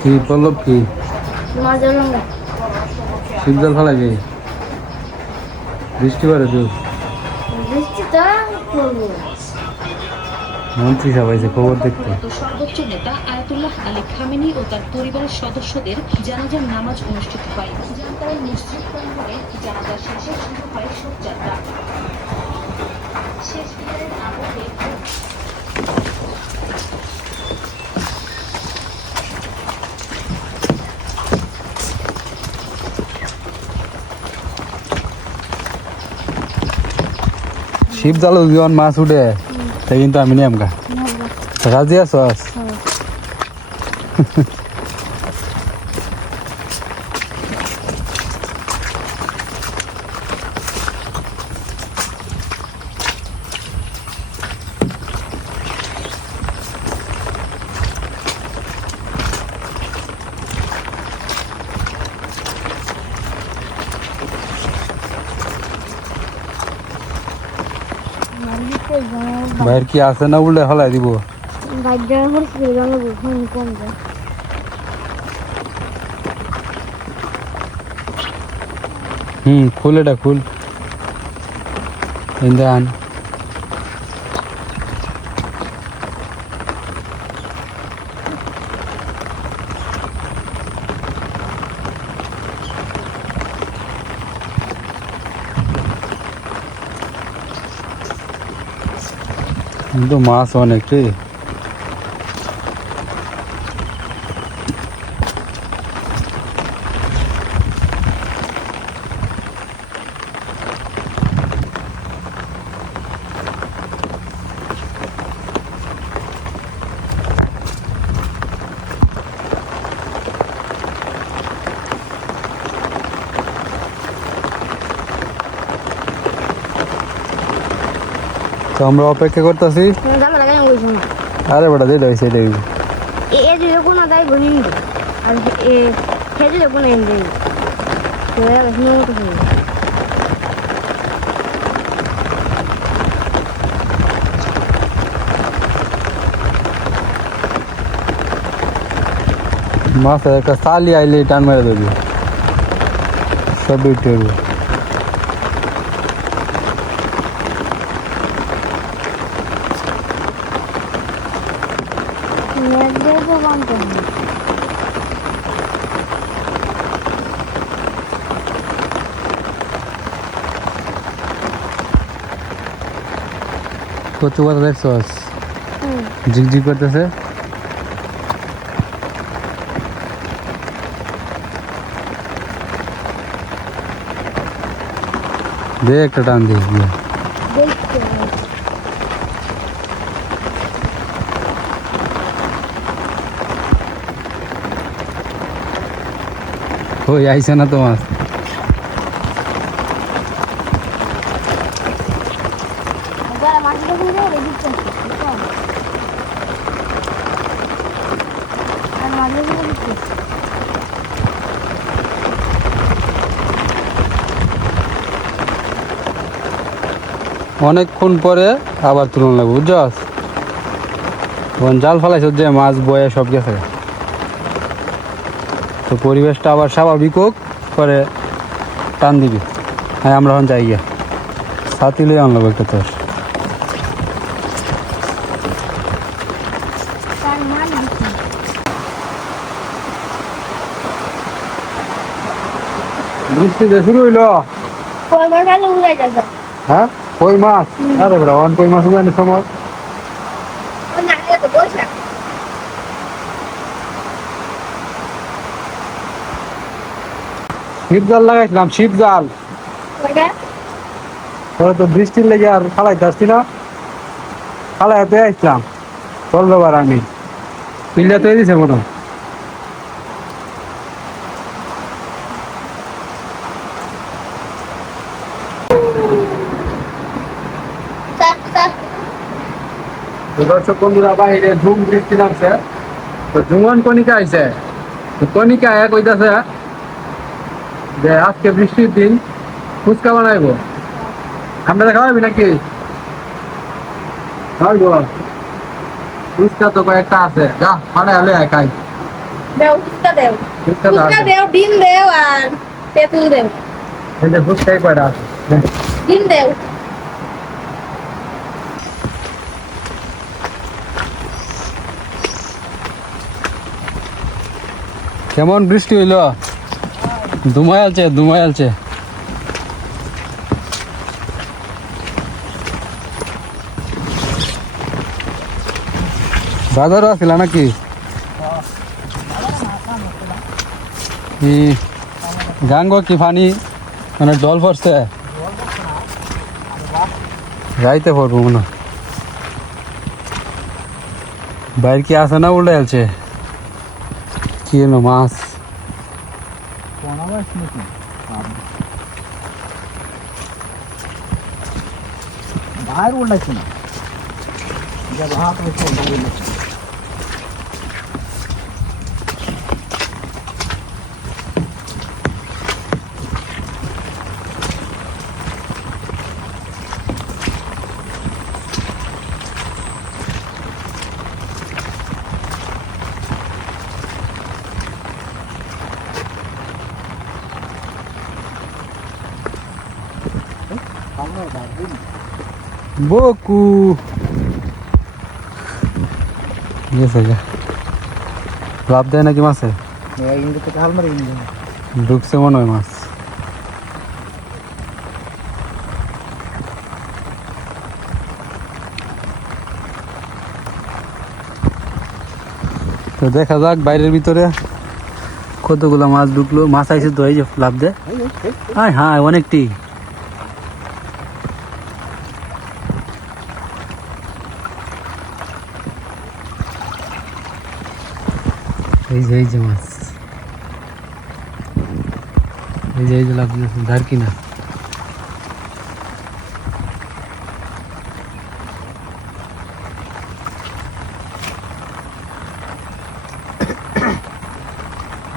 কি পল্লব কি শিবজাল ফেলাবি বৃষ্টি পড়ে তো মন্ত্রী সবাইছে খবর দেখতে। সর্বোচ্চ নেতা আয়াতুল্লাহ আলী খামেনি ও তার পরিবারের সদস্যদের জানাজার নামাজ অনুষ্ঠিত হয়। জামতারার মসজিদ প্রাঙ্গণে জানাজা শেষে শুরু হয় শোকযাত্রা। শেষ বিদায়ের আবহে শিব জাল যখন মাছ উঠে তাই কিন্তু আমি নিয়ে আমগা রাজি আছো বাইর কি আছে না উল্টে হলাই দিব খুল এটা খুল আন কিন্তু মাছ অনেকটি তো আমরা অপেক্ষা করতেছি। আরে বেটা যেটা হয়েছে এটাই মাছ একটা চালি আইলে টান মেরে দেবে সব উঠে কত কথা দেখছো ঝিকঝিক করতেছে দে একটা টান দিয়ে ওই আইসে না তো মাছ অনেকক্ষণ পরে আবার তুলন লাগবে বুঝছস জাল ফেলাইছ যে মাছ বয়ে সব গেছে তো পরিবেশটা আবার স্বাভাবিক হোক পরে টান দিবি। হ্যাঁ আমরা এখন যাই গিয়া ছাতি লিয়ে আনলাম একটা তোর বৃষ্টিতে শুরু হইল হ্যাঁ কই মাছ আরে বেটা অন কই মাছ উগানের সময় শিব জাল লাগাইছিলাম শিব জাল তো বৃষ্টির লেগে আর খালাইতে আসছি না খালাইতে আসলাম চলবার আমি পিল্লা তৈরি দিছে মনে দর্শক বন্ধুরা বাইরে ঝুম বৃষ্টি নামছে তো ঝুমন কণিকা আইছে কণিকা এক হইতাছে যে আজকে বৃষ্টির দিন ফুচকা বানাইবো আমরা খাওয়াবি নাকি খাওয়াই বল ফুচকা তো কয়েকটা আছে যা মানে হলে খাই দেও ফুচকা দেও ফুচকা ফুচকা দেও ডিম দেও আর তেঁতুল দেও এই যে ফুচকাই কয়টা আছে ডিম দেও কেমন বৃষ্টি হইলো ধুমাই আলছে বাজারও আসছিল নাকি গাঙ্গ কি পানি মানে জল পড়ছে যাইতে পারবো মনে হয়। বাইর কি আছে না উল্টে আছে কি এলো মাছ बाहर उड़ायचं ना ज्या भात বকু গেছে যা লাভ দেয় নাকি মাছে इंदू ते हाल मारे इंदू ঢুকছে মনে হয় মাছ তো দেখা যাক বাইরের ভিতরে কতগুলো মাছ ঢুকলো মাছ আইছে তো এই যে লাভ দেয় হ্যাঁ অনেকটি এই যে মাছ এই যে লাভ দিয়েছে ধার কিনা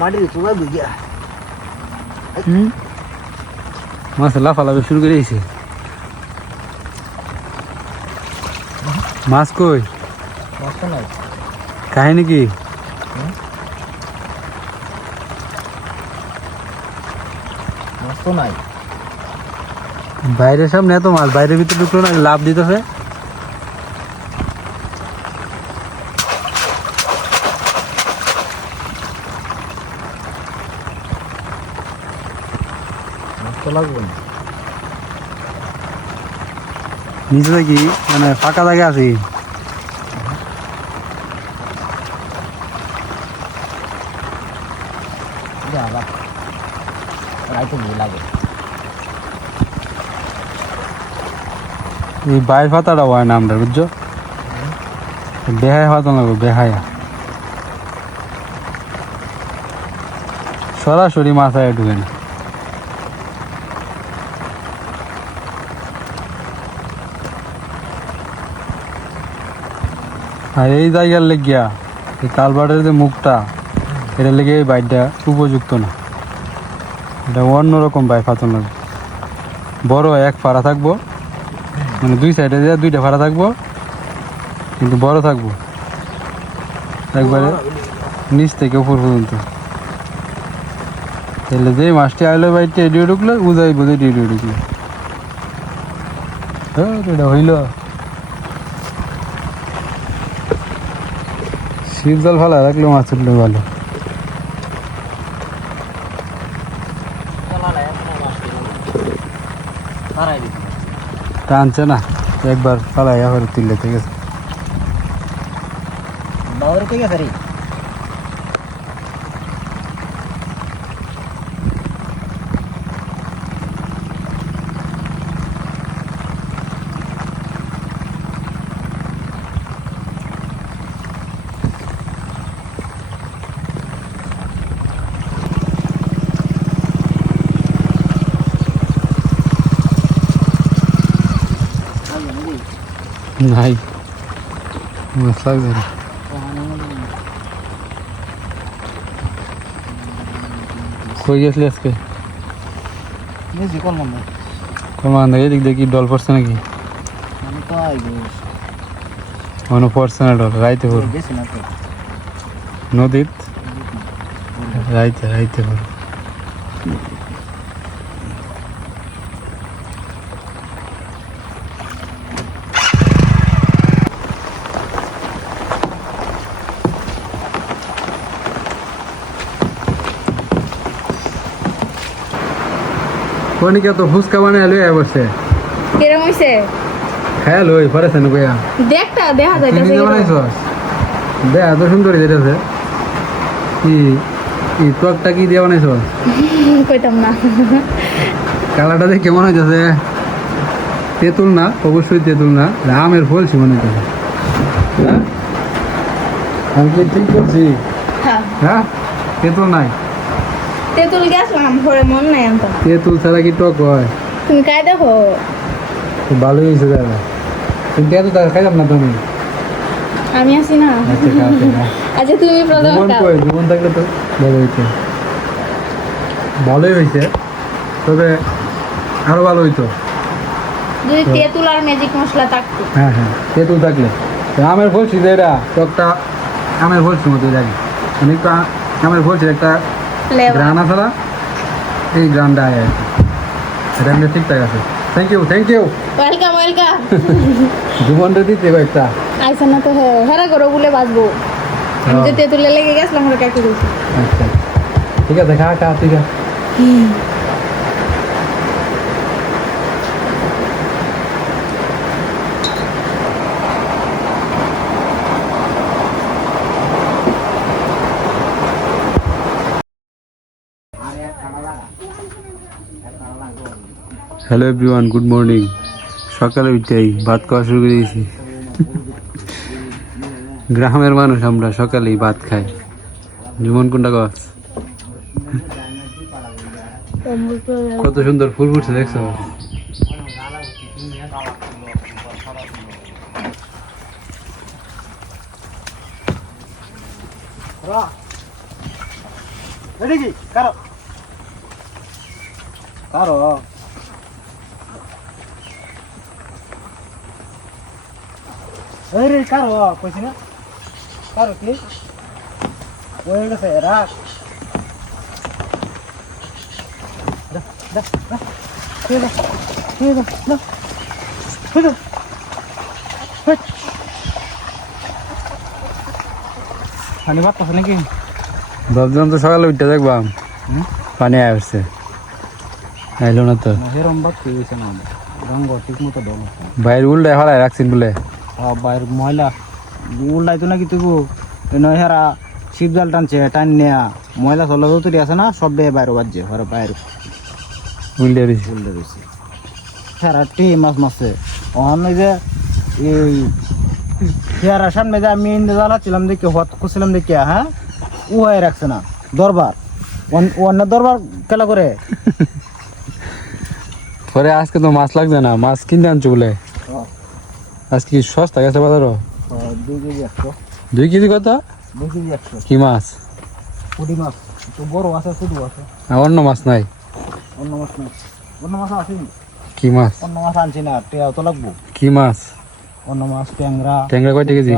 माड़ी चुला बुझिया মাছ লাফালাফি শুরু করে দিয়েছে মাছ কই मस्त नाही কাহিনী কি मस्त नाही বাইরের সামনে এত মাছ বাইরের ভিতরে ঢুকলো না লাভ দিতেছে मस्त लागू নিচে দেখি মানে ফাঁকা জায়গা আছে झाला रायतो भू लागे এই বাইর পাতাটা হয় না আমরা বুঝছো বেহায় পাতা লাগবে বেহায়া সরাসরি মাথায় ঢুকে না আর এই জায়গার লেগিয়া এই কালবাটের যে মুখটা এটা লেগে এই বাইরটা উপযুক্ত না এটা অন্যরকম বাইর ফাতন লাগবে বড় এক ফাড়া থাকবো মানে দুই সাইডে দিয়ে দুইটা ফাড়া থাকবো কিন্তু বড় থাকবো একবারে নিচ থেকে উপর পর্যন্ত তাহলে যে মাছটি আইলো বাইরটা এডিও ঢুকলো উজাই বোঝে এডিও ঢুকলো এটা হইল শীত জল ভালো রাখলে মাছ উঠলে ভালো টানছে না একবার ফালাই আবার তুললে ঠিক আছে बावर के क्या सरी নাই মাছ লাগবে না কই গেছিলি আজকে म्यूजिक कौन मन কমান এদিক দেখি ডল পড়ছে নাকি আমি তো আইবো কোনো পড়ছে না ডল রাইতে পড় বেশি না তো নদীত রাইতে রাইতে পড় কনিকা তো ফুচকা বানায় লইয়া বসে কিরম হইছে হ্যাঁ লই পরেছে না কইয়া দেখা তুই যাইতাছে নিজে বানাইছস দে এত সুন্দর যেতেছে কি কি টকটা কি দিয়ে বানাইছস কইতাম না কালারটা দেখে কেমন হইতেছে তেঁতুল না অবশ্যই তেঁতুল না আমের ফলছি মনে হইতেছে হ্যাঁ আমি কি ঠিক করছি হ্যাঁ হ্যাঁ তেঁতুল নাই তেঁতুল গেছিলাম ঘরে মন নাই আনতাম তেঁতুল ছাড়া কি টক হয় তুমি খাই দেখো খুব ভালোই হয়েছে দাদা তুমি তেঁতুল টাকা খাইলাম না তুমি আমি আছি না আচ্ছা খা আচ্ছা তুমি প্রথম জীবন খাও কই জীবন থাকলে তো ভালো হইতো ভালোই হয়েছে তবে আরো ভালো হইতো যদি তেঁতুল আর ম্যাজিক মশলা থাকতো হ্যাঁ হ্যাঁ তেঁতুল থাকলে তো আমের ফলছি যে এটা টকটা আমের ফলছি মতো লাগে অনেকটা আমের ফলছি একটা ফ্লেভার গ্রান আছে না এই গ্রানটা আয় আর কি এটা এমনি ঠিকঠাক আছে থ্যাংক ইউ ওয়েলকাম ওয়েলকাম জীবনটা দিতে একটা আইসা না তো হেরা করো বলে বাঁচবো আমি যে তেঁতুলে লেগে গেছিলাম ওরা কাকে বলছি আচ্ছা ঠিক আছে খা খা ঠিক আছে হ্যালো এভরিওয়ান গুড মর্নিং সকালে উঠেই ভাত খাওয়া শুরু করে দিয়েছি গ্রামের মানুষ আমরা সকালেই ভাত খাই জীবন কোনটা গাছ কত সুন্দর ফুল ফুটছে দেখছো কি কারো কারো এই রে কারো কইছি না কারো কি ওই গেছে রাখ দা দা দা ঠিক আছে ঠিক আছে না ঠিক আছে পানি বাত আছে নাকি ভাবছিলাম তো সকালে উঠতে দেখবাম পানি আসছে আইলো না তো হেরম বাত হইছে না রঙ ঠিক মতো দল বাইরে উল্টায় ফেলায় রাখছেন বলে বাইর ময়লা উল্টাইতো নাকি তুই নয় হেরা শিব জাল টানছে টান নেয়া ময়লা চলা যতটি আছে না সব বে বাইরে বাজছে ঘরে বাইরে উল্টে দিছি উল্টে রয়েছে হেরা টি মাছ মারছে অন্য যে এই হেরা সামনে যে আমি জ্বালাচ্ছিলাম দেখে হত খুঁজছিলাম দেখে হ্যাঁ ও হয়ে রাখছে না দরবার অন্য দরবার খেলা করে পরে আজকে তো মাছ লাগছে না মাছ কিনতে আনছো বলে আজকে কি সস্তা গেছে বাজারও 2 কেজি 100 2 কেজি কত 2 কেজি 100 কি মাছ পুঁটি মাছ তো বড় আছে শুধু আছে আর অন্য মাছ নাই অন্য মাছ নাই অন্য মাছ আছে কি মাছ অন্য মাছ আনছি না টেয়াও তো লাগবো কি মাছ অন্য মাছ ট্যাংরা ট্যাংরা কয়টা কেজি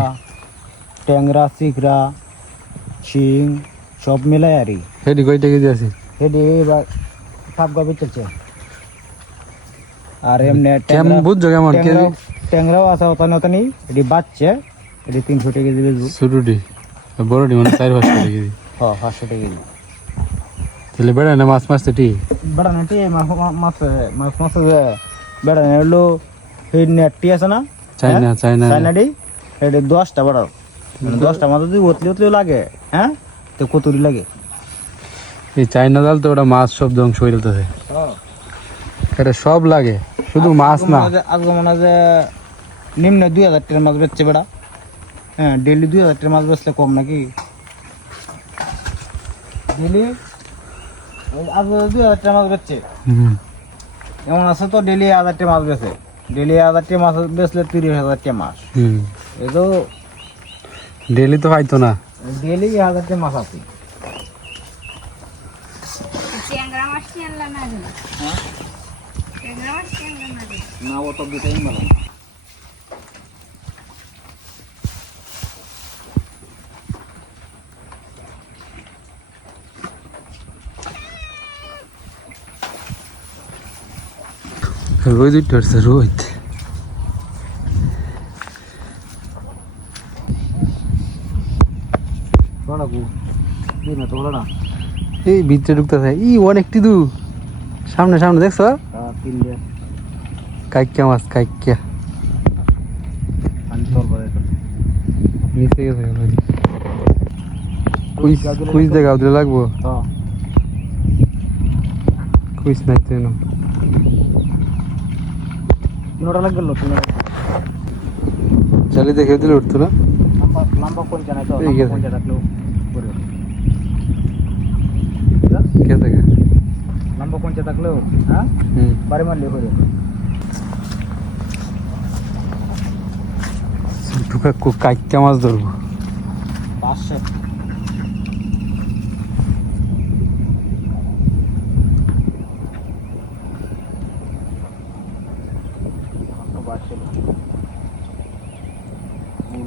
ট্যাংরা চিকরা শিং সব মিলাই আরই হেডি কয়টা কেজি আছে হেডে এবার সাপ গাবি চলছে আর এমনি কেমন বুঝছো কেমন কেজি ট্যাংরাও আছে ওখানে ওখানে এটি বাচ্চে এটি 300 টাকা কেজি বেচবো ছোটটি বড়টি মানে 4-5 টাকা কেজি হ্যাঁ 500 টাকা কেজি তাহলে বেড়া না মাছ মারছে টি বেড়া নেটি মাছ মাছ মাছ বেড়া নেলো এই নেটটি আছে না চাইনা চাইনা চাইনাডি এটি 10টা বড় 10টা মাছ যদি উতলি লাগে হ্যাঁ তো কতরি লাগে এই চাইনা জাল তো ওটা মাছ সব ধ্বংস হয়ে যেতেছে এটা সব লাগে শুধু মাছ না আজকে মনে হয় যে নিম্ন 2000 টাকার মাছ বেচছে বেড়া হ্যাঁ ডেলি 2000 টাকার মাছ বেচলে কম নাকি ডেলি আজ 2000 টাকার মাছ বেচছে এমন আছে তো ডেলি 1000 টাকা মাছ বেচে ডেলি 1000 টাকা মাছ বেচলে 30000 টাকা মাছ এই তো ডেলি তো পাইতো না ডেলি 1000 টাকা মাছ আছে ট্যাংরা মাছ কি আনলা না হ্যাঁ ট্যাংরা মাছ না ও তো দুটাই ভালো রোদ উঠছে রোদ বড় গু দিন তো বড় না এই ভিতরে ঢুকতেছে অনেকটি দূর সামনে সামনে দেখছো তিন দিয়ে কাইক্যা মাছ কাইক্যা পানি তোর করে নিচে গেছে কুইজ দেখা দিলে লাগবো হ্যাঁ কুইজ নাই তো তিনটা লাগবে লো তিনটা জালি দেখে দিলে উঠতো না লম্বা লম্বা কোন জানা তো ঠিক আছে। কোন জায়গা রাখলো করে কে থাকে লম্বা কোন জায়গা রাখলো হ্যাঁ বারে মারলে করে ঢুকা কাইক্যা মাছ ধরবো পাঁচশো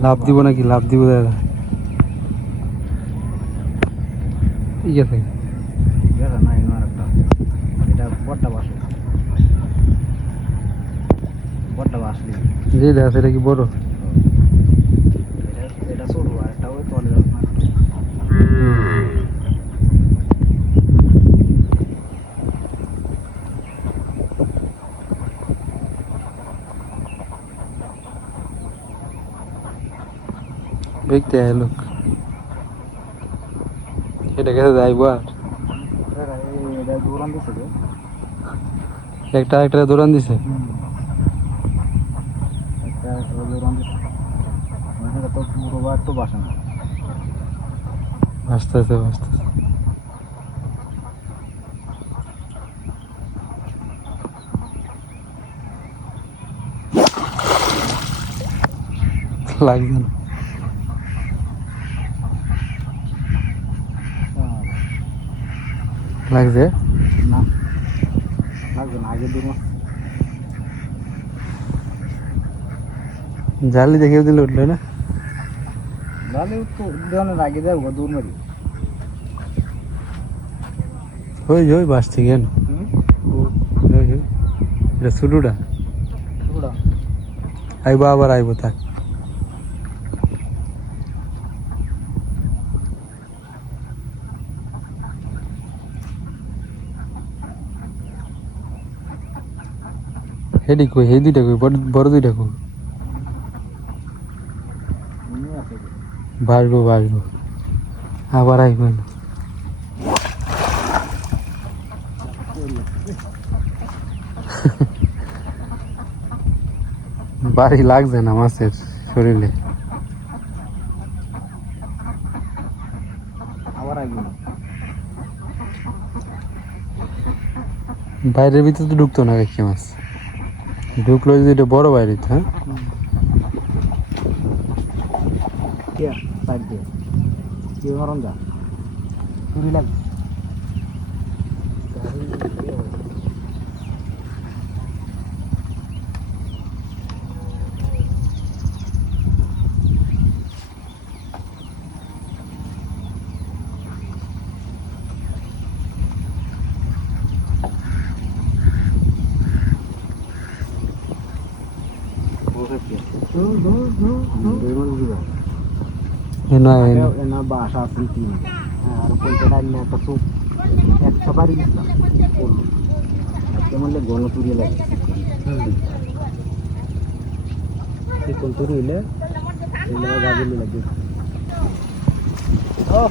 লাভ দিব নাকি লাভ দিব দাদা ঠিক আছে না এনো একটা এটা বড়টা বাসে বড়টা বাসলি যে দেখা এটা কি বড় এটা ছোট আর এটা ওই তলে যাবে না দেখতে আয় লোক এটা কাছে যাইবো আর এটা দৌড়ান দিছে রে একটা একটা দৌড়ান দিছে একটা দৌড়ান দিছে মানে তো পুরো বার তো বাসে না আস্তে আস্তে আস্তে লাগবে না লাগছে না লাগবে না আগে দূর জালি দেখে দিলে উঠলো না লালে তো দেওয়ানোর আগে যাবো দূর মারি ওই বাস থেকে এটা শুরুটা পুরা আইবো আবার আইবো থাক হেডি কই হে দুইটা কই বড় দুইটা কই নিয়ে আসে বাড়বো আবার আইবো না বাড়ি লাগছে না মাছের শরীরে আবার আগে বাইরের ভিতরে তো ঢুকতো না কাকি মাছ ঢুকলো যদি এটা বড় বাইরে তো হ্যাঁ কে সাইড দিয়ে কি হরন যা চুরি লাগ না বাসা আছে কি আর কোনটা না একটা চোখ একটা বাড়ি গেছিলাম কেমন গণ তুরিয়ে লাগে কোন তুরি হইলে গাজলি লাগে ও